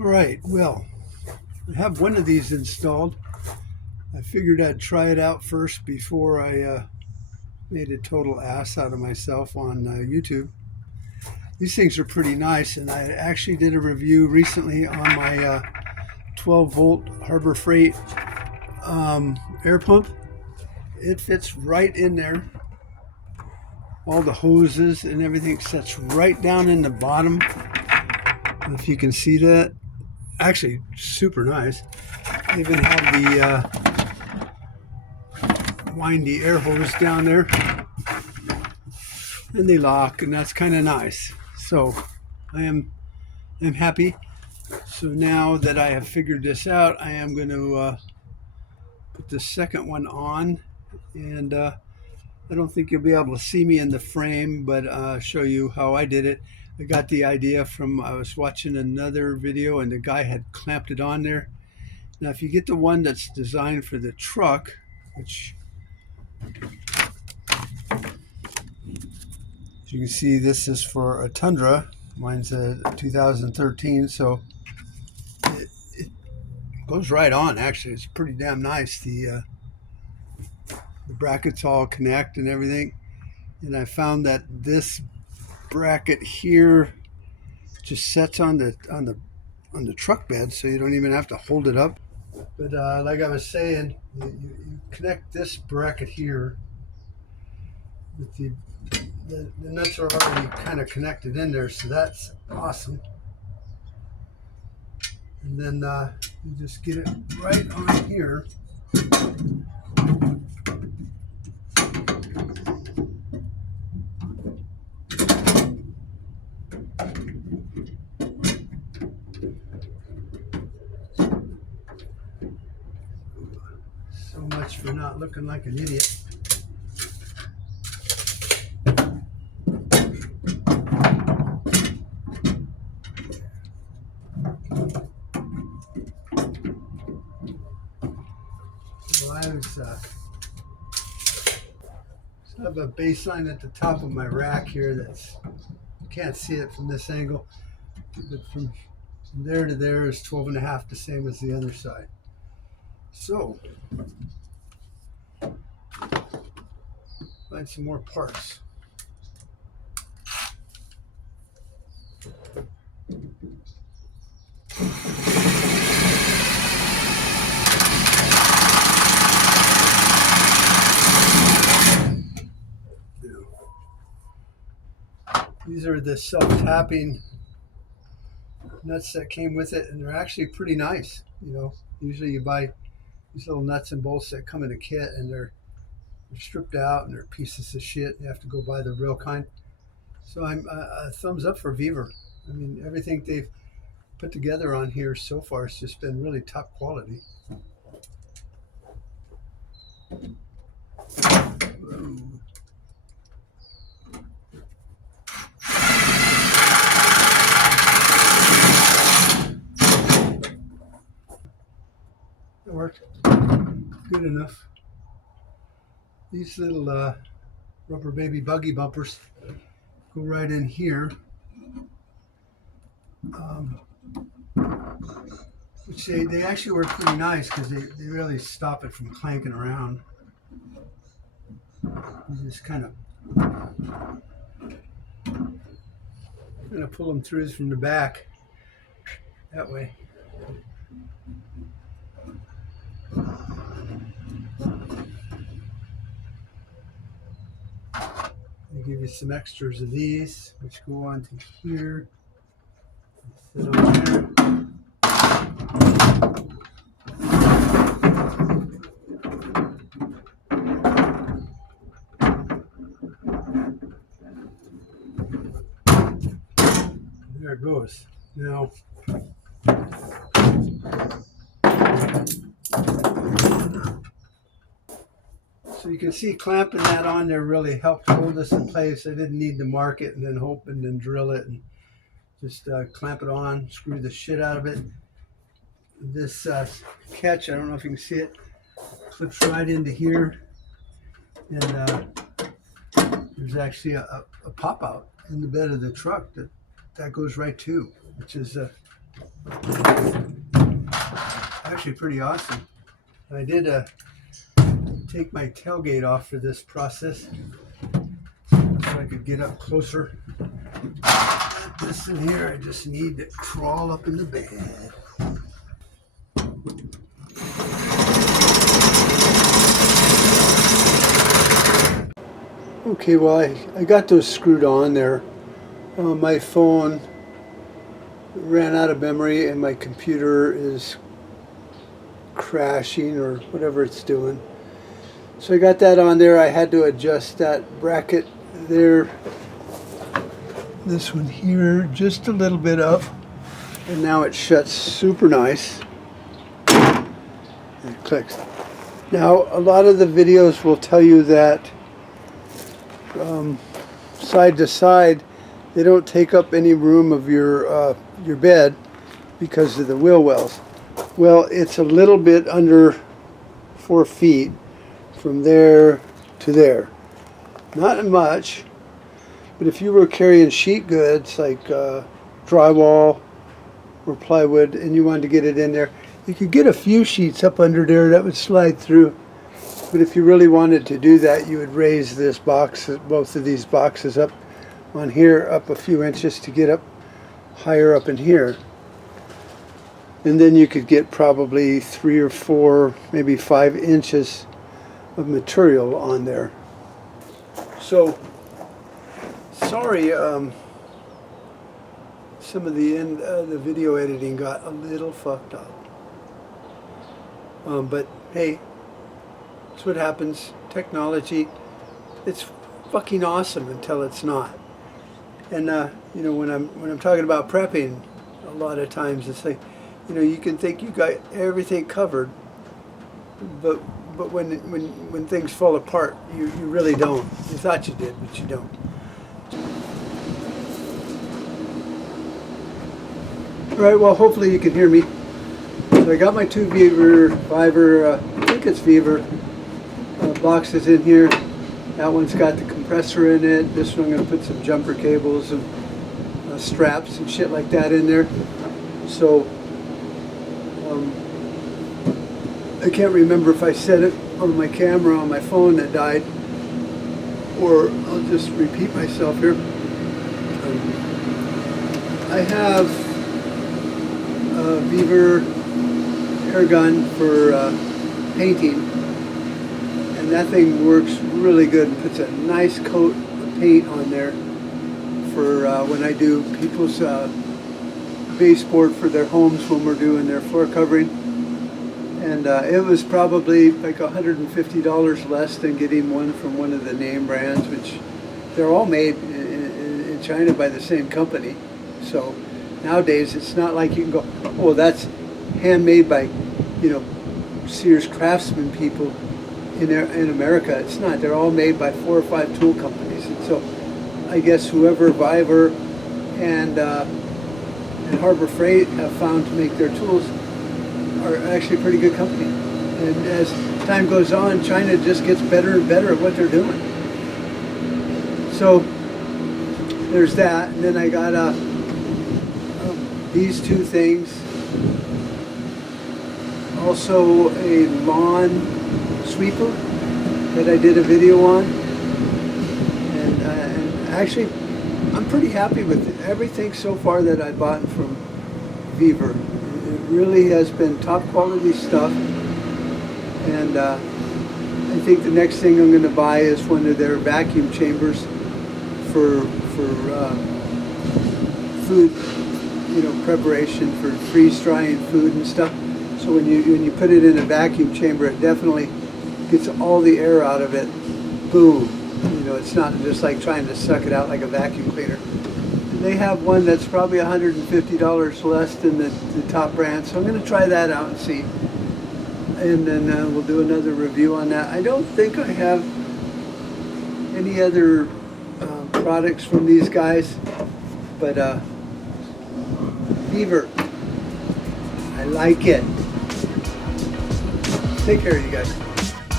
All right, well, I have one of these installed. I figured I'd try it out first before I made a total ass out of myself on YouTube. These things are pretty nice, and I actually did a review recently on my 12-volt Harbor Freight air pump. It fits right in there. All the hoses and everything sets right down in the bottom. If you can see that, actually super nice. They even have the windy air hose down there, and they lock, and that's kind of nice. So I'm happy. So now that I have figured this out, I am going to put the second one on, and I don't think you'll be able to see me in the frame, but show you how I did it. I got the idea from, I was watching another video and the guy had clamped it on there. Now if you get the one that's designed for the truck, which as you can see, this is for a Tundra. Mine's a 2013, so it goes right on. Actually, it's pretty damn nice. The brackets all connect and everything. And I found that this bracket here just sets on the truck bed, so you don't even have to hold it up. But like I was saying, you connect this bracket here with the nuts are already kind of connected in there, so that's awesome. And then you just get it right on here. So much for not looking like an idiot. So I have a baseline at the top of my rack here that's, you can't see it from this angle, but from there to there is 12.5, the same as the other side. So find some more parts. These are the self-tapping nuts that came with it, and they're actually pretty nice. You know, usually you buy these little nuts and bolts that come in a kit, and they're stripped out and they're pieces of shit. You have to go buy the real kind. So I'm a thumbs up for VEVOR. I mean, everything they've put together on here so far has just been really top quality. It worked good enough. These little rubber baby buggy bumpers go right in here, which they actually work pretty nice because they really stop it from clanking around. You just kind of pull them through from the back that way. They give you some extras of these, which go on to here. Sit on there. There it goes. Now, so you can see clamping that on there really helped hold this in place. I didn't need to mark it and then hope and then drill it, and just clamp it on, screw the shit out of it. This catch, I don't know if you can see it, clips right into here, and there's actually a pop out in the bed of the truck that goes right to, which is Actually pretty awesome. I did take my tailgate off for this process so I could get up closer. This in here, I just need to crawl up in the bed. Okay, well I got those screwed on there. My phone ran out of memory and my computer is crashing or whatever it's doing. So I got that on there. I had to adjust that bracket there, this one here, just a little bit up, and now it shuts super nice and it clicks. Now a lot of the videos will tell you that side to side they don't take up any room of your bed because of the wheel wells. Well, it's a little bit under 4 feet from there to there. Not much, but if you were carrying sheet goods like drywall or plywood and you wanted to get it in there, you could get a few sheets up under there that would slide through. But if you really wanted to do that, you would raise this box, both of these boxes up on here, up a few inches to get up higher up in here. And then you could get probably 3 or 4, maybe 5 inches of material on there. So, sorry, some of the video editing got a little fucked up. But hey, that's what happens. Technology, it's fucking awesome until it's not. And you know, when I'm talking about prepping, a lot of times it's like, you know, you can think you got everything covered, but when things fall apart, you really don't. You thought you did, but you don't. All right, well, hopefully you can hear me. So I got my 2 VEVOR, I think it's VEVOR, boxes in here. That one's got the compressor in it. This one I'm going to put some jumper cables and straps and shit like that in there. So I can't remember if I said it on my camera on my phone that died, or I'll just repeat myself here. I have a VEVOR air gun for painting, and that thing works really good and puts a nice coat of paint on there for when I do people's baseboard for their homes when we're doing their floor covering. And it was probably like $150 less than getting one from one of the name brands, which they're all made in China by the same company. So nowadays it's not like you can go, oh, that's handmade by, you know, Sears Craftsman people in America. It's not. They're all made by 4 or 5 tool companies. And so I guess whoever VEVOR and Harbor Freight have found to make their tools are actually a pretty good company. And as time goes on, China just gets better and better at what they're doing. So there's that. And then I got these 2 things. Also a lawn sweeper that I did a video on. And actually, I'm pretty happy with it. Everything so far that I bought from VEVOR. It really has been top quality stuff, and I think the next thing I'm going to buy is one of their vacuum chambers for food, you know, preparation for freeze drying food and stuff. So when you put it in a vacuum chamber, it definitely gets all the air out of it. Boom! You know, it's not just like trying to suck it out like a vacuum cleaner. They have one that's probably $150 less than the top brand, so I'm going to try that out and see. And then we'll do another review on that. I don't think I have any other products from these guys, but VEVOR, I like it. Take care, you guys.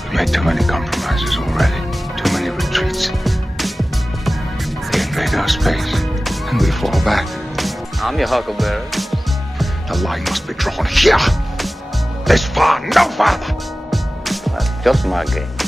We made too many compromises already, too many retreats. They invade our space, and we fall back. I'm your huckleberry. The line must be drawn here. This far, no farther. That's just my game.